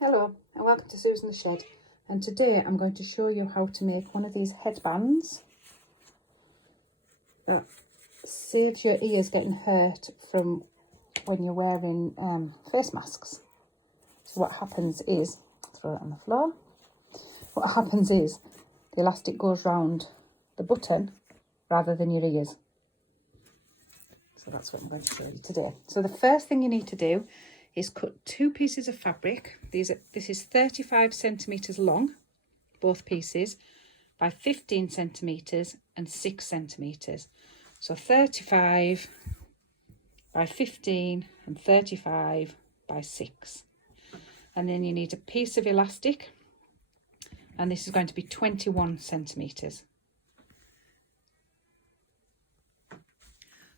Hello and welcome to Susan the Shed, and today I'm going to show you how to make one of these headbands that saves your ears getting hurt from when you're wearing face masks. So what happens is, throw it on the floor, what happens is the elastic goes round the button rather than your ears. So that's what I'm going to show you today. So the first thing you need to do is cut two pieces of fabric. This is 35 centimetres long, both pieces, by 15 centimetres and 6 centimetres. So 35 by 15 and 35 by 6. And then you need a piece of elastic, and this is going to be 21 centimetres.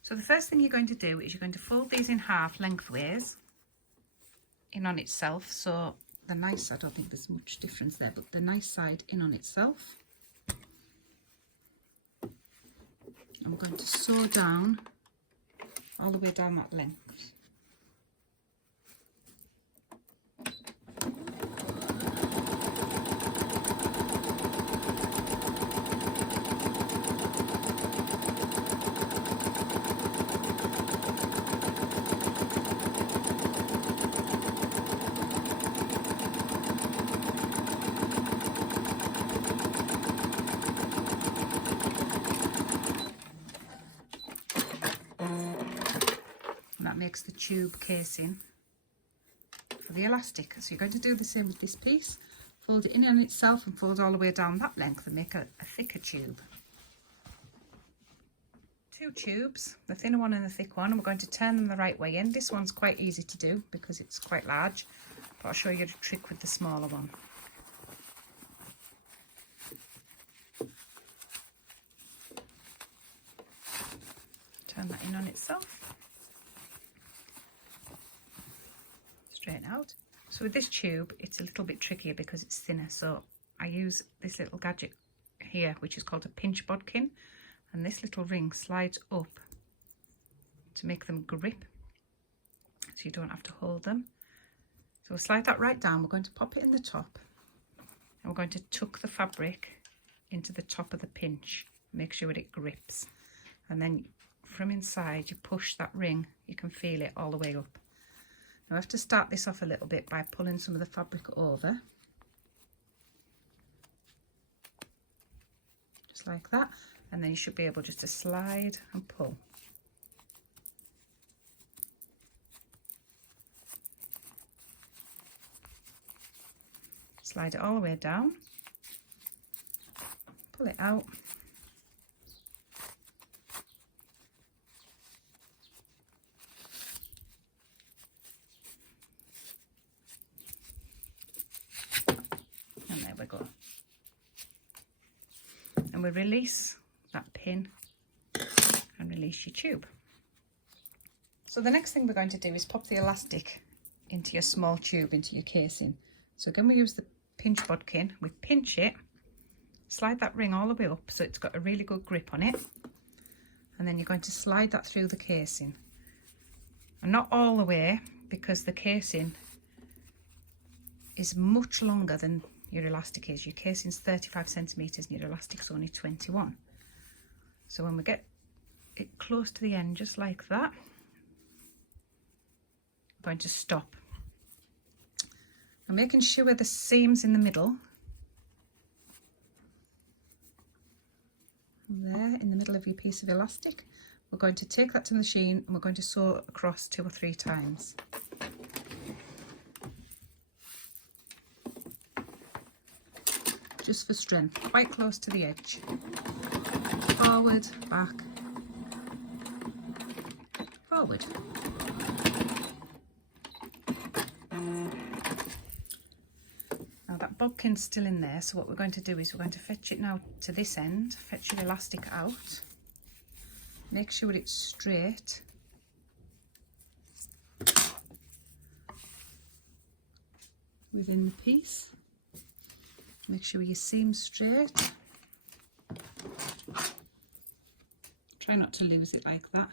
So the first thing you're going to do is you're going to fold these in half lengthways, in on itself, so the nice side, I don't think there's much difference there, but the nice side in on itself. I'm going to sew down all the way down that length. And that makes the tube casing for the elastic. So you're going to do the same with this piece. Fold it in on itself and fold all the way down that length and make a thicker tube. Two tubes, the thinner one and the thick one, and we're going to turn them the right way in. This one's quite easy to do because it's quite large, but I'll show you the trick with the smaller one. Turn that in on itself. Straighten out. So with this tube it's a little bit trickier because it's thinner, so I use this little gadget here which is called a pinch bodkin, and this little ring slides up to make them grip so you don't have to hold them. So we'll slide that right down, we're going to pop it in the top, and we're going to tuck the fabric into the top of the pinch, make sure it grips, and then from inside you push that ring, you can feel it all the way up. Now I have to start this off a little bit by pulling some of the fabric over, just like that, and then you should be able just to slide and pull. Slide it all the way down, pull it out, and there we go. And we release that pin and release your tube. So the next thing we're going to do is pop the elastic into your small tube, into your casing. So again we use the pinch bodkin, we pinch it, slide that ring all the way up so it's got a really good grip on it, and then you're going to slide that through the casing. And not all the way, because the casing is much longer than your elastic is. Your casing's 35 centimetres and your elastic's only 21. So when we get it close to the end, just like that, I'm going to stop. I'm making sure the seam's in the middle. There, in the middle of your piece of elastic. We're going to take that to the machine and we're going to sew across 2 or 3 times. Just for strength, quite close to the edge. Forward, back, forward. Now that bodkin's still in there, so what we're going to do is we're going to fetch it now to this end, fetch your elastic out, make sure it's straight. Within the piece. Make sure your seam's straight. Try not to lose it like that.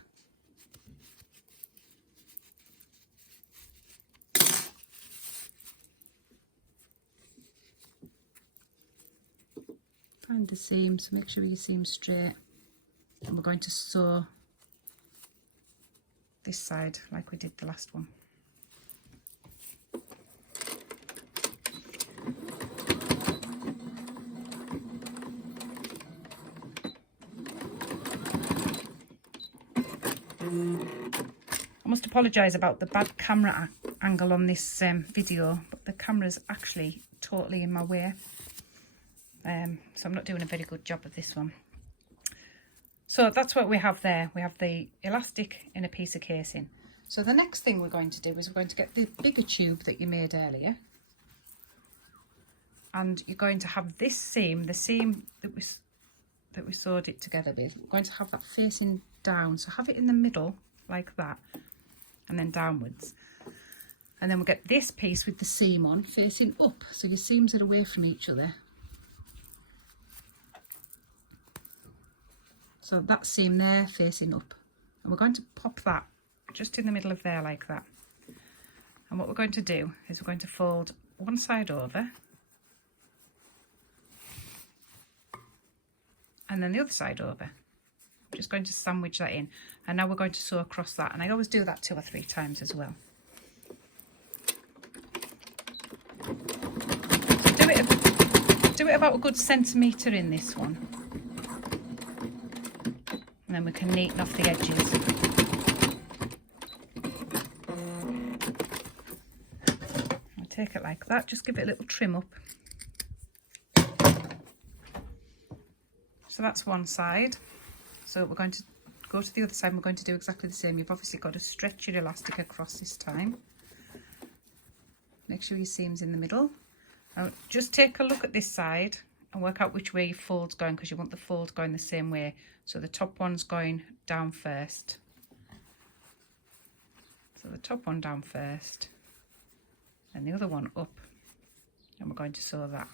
Find the seam, so make sure your seam's straight. And we're going to sew this side like we did the last one. I must apologise about the bad camera angle on this video, but the camera's actually totally in my way. So I'm not doing a very good job of this one. So that's what we have there. We have the elastic in a piece of casing. So the next thing we're going to do is we're going to get the bigger tube that you made earlier. And you're going to have this seam, the seam that we sewed it together with. We're going to have that facing down. So have it in the middle like that and then downwards. And then we'll get this piece with the seam on facing up. So your seams are away from each other. So that seam there facing up, and we're going to pop that just in the middle of there like that. And what we're going to do is we're going to fold one side over and then the other side over. I'm just going to sandwich that in, and now we're going to sew across that, and I always do that 2 or 3 times as well. So do it about a good centimetre in this one. And then we can neaten off the edges. I'll take it like that, just give it a little trim up. So that's one side. So we're going to go to the other side and we're going to do exactly the same. You've obviously got to stretch your elastic across this time. Make sure your seam's in the middle. Now just take a look at this side and work out which way your fold's going, because you want the fold going the same way. So the top one's going down first. So the top one down first, and the other one up, and we're going to sew that.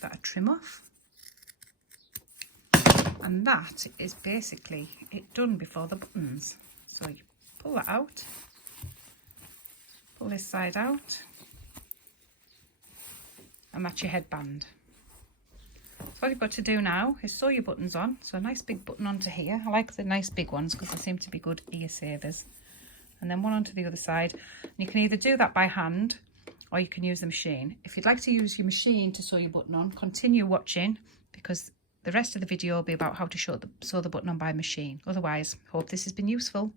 That a trim off, and that is basically it done before the buttons. So you pull that out, pull this side out, and that's your headband. So all you've got to do now is sew your buttons on. So a nice big button onto here. I like the nice big ones because they seem to be good ear savers. And then one onto the other side. And you can either do that by hand or you can use the machine. If you'd like to use your machine to sew your button on, continue watching, because the rest of the video will be about how to sew the button on by machine. Otherwise, hope this has been useful.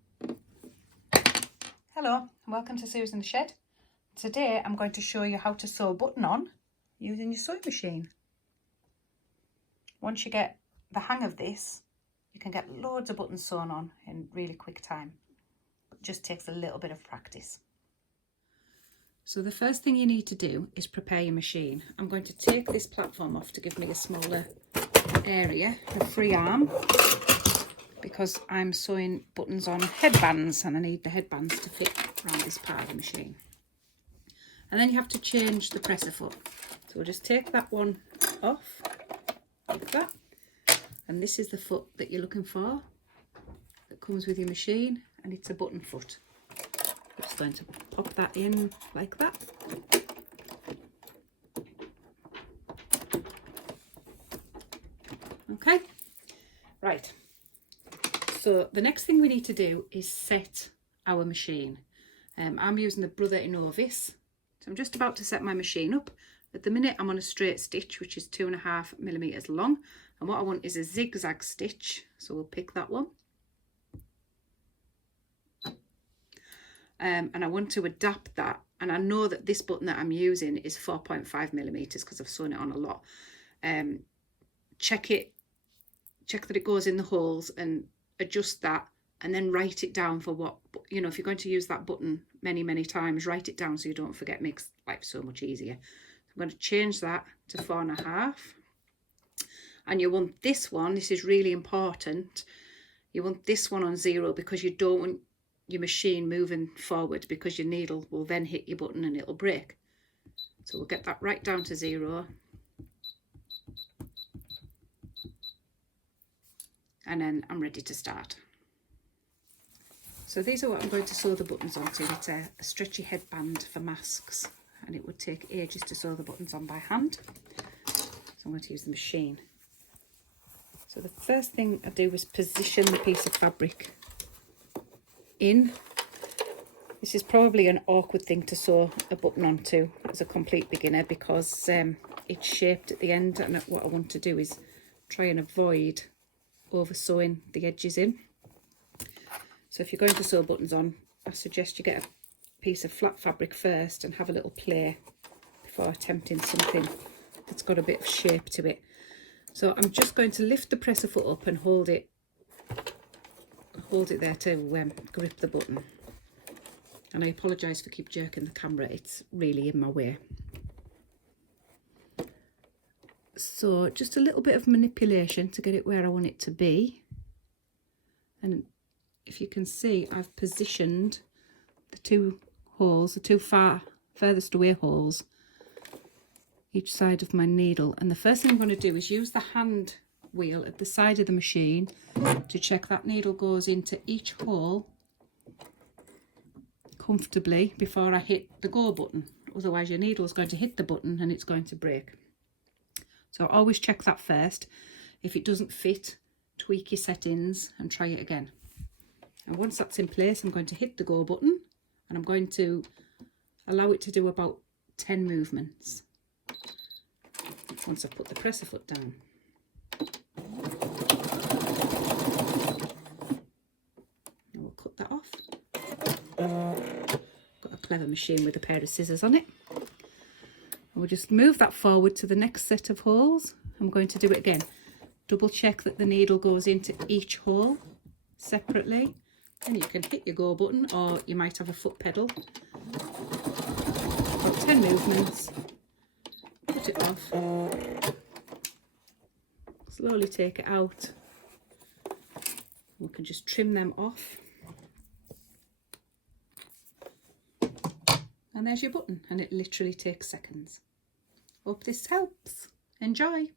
Hello, and welcome to Sue's in the Shed. Today I'm going to show you how to sew a button on using your sewing machine. Once you get the hang of this, you can get loads of buttons sewn on in really quick time. It just takes a little bit of practice. So the first thing you need to do is prepare your machine. I'm going to take this platform off to give me a smaller area, a free arm, because I'm sewing buttons on headbands and I need the headbands to fit around this part of the machine. And then you have to change the presser foot. So we'll just take that one off, like that. And this is the foot that you're looking for, that comes with your machine, and it's a button foot. I'm just going to pop that in like that. Okay, right. So the next thing we need to do is set our machine. I'm using the Brother Innovis. So I'm just about to set my machine up. At the minute I'm on a straight stitch, which is 2.5mm long. And what I want is a zigzag stitch. So we'll pick that one. And I want to adapt that, and I know that this button that I'm using is 4.5mm because I've sewn it on a lot. Check that it goes in the holes and adjust that, and then write it down for what, you know, if you're going to use that button many times, write it down so you don't forget. It makes life so much easier. I'm going to change that to 4.5, and you want this one, this is really important, you want this one on 0 because you don't want your machine moving forward, because your needle will then hit your button and it'll break. So we'll get that right down to 0. And then I'm ready to start. So these are what I'm going to sew the buttons onto. It's a stretchy headband for masks, and it would take ages to sew the buttons on by hand. So I'm going to use the machine. So the first thing I do is position the piece of fabric in. This is probably an awkward thing to sew a button onto as a complete beginner, because it's shaped at the end, and what I want to do is try and avoid over sewing the edges in. So if you're going to sew buttons on, I suggest you get a piece of flat fabric first and have a little play before attempting something that's got a bit of shape to it. So I'm just going to lift the presser foot up and hold it there to grip the button. And I apologise for keep jerking the camera, it's really in my way. So just a little bit of manipulation to get it where I want it to be. And if you can see, I've positioned the two holes, the two furthest away holes, each side of my needle. And the first thing I'm going to do is use the hand wheel at the side of the machine to check that needle goes into each hole comfortably before I hit the go button. Otherwise your needle is going to hit the button and it's going to break. So always check that first. If it doesn't fit, tweak your settings and try it again. And once that's in place, I'm going to hit the go button and I'm going to allow it to do about 10 movements. Once I've put the presser foot down. And we'll cut that off. Got a clever machine with a pair of scissors on it. And we'll just move that forward to the next set of holes. I'm going to do it again. Double check that the needle goes into each hole separately. Then you can hit your go button, or you might have a foot pedal. About 10 movements. Put it off. Slowly take it out. We can just trim them off. And there's your button, and it literally takes seconds. Hope this helps. Enjoy!